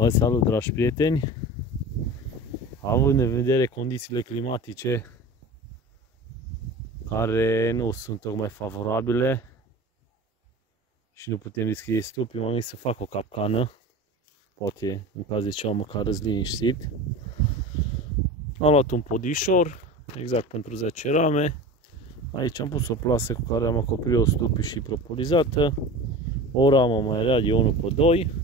Vă salut, dragi prieteni! Având în vedere condițiile climatice care nu sunt tocmai favorabile și nu putem deschide stupii, m-am gândit să fac o capcană, poate în caz de ceva măcar liniștit. Am luat un podișor, exact pentru 10 rame. Aici am pus o plasă cu care am acoperit o stupii și propolizată, o ramă mai rea de 1x2.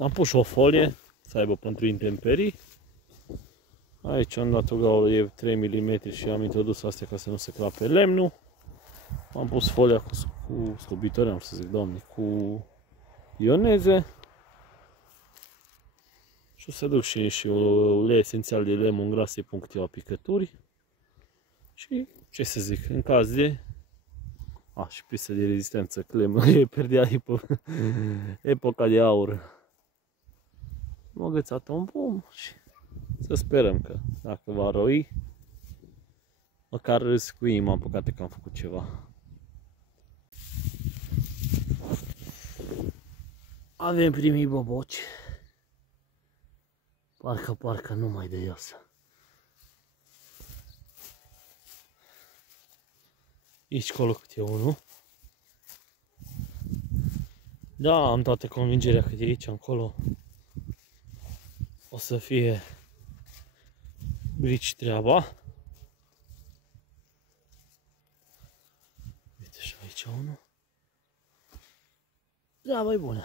Am pus o folie să aibă pentru intemperii. Aici am dat o gaură de 3 mm și am introdus astea ca să nu se clape lemnul. Am pus folia cu scobitoare, am să zic, doamne, cu ioneze. Și o să duc și o ulei esențial de lemon gras să-i pun câteva picături. Și ce să zic, în caz de... și pisă de rezistență, clemă, e perdea epoca de aur. Am agățat un pom și să sperăm că dacă va roi, măcar râs cu inima, păcate că am făcut ceva. Avem primii boboci. Parcă nu mai de iasă. Aici colo câte unul. Da, am toată convingerea că de aici încolo o să fie brici treaba. Uite și aici unul. Treaba e bună.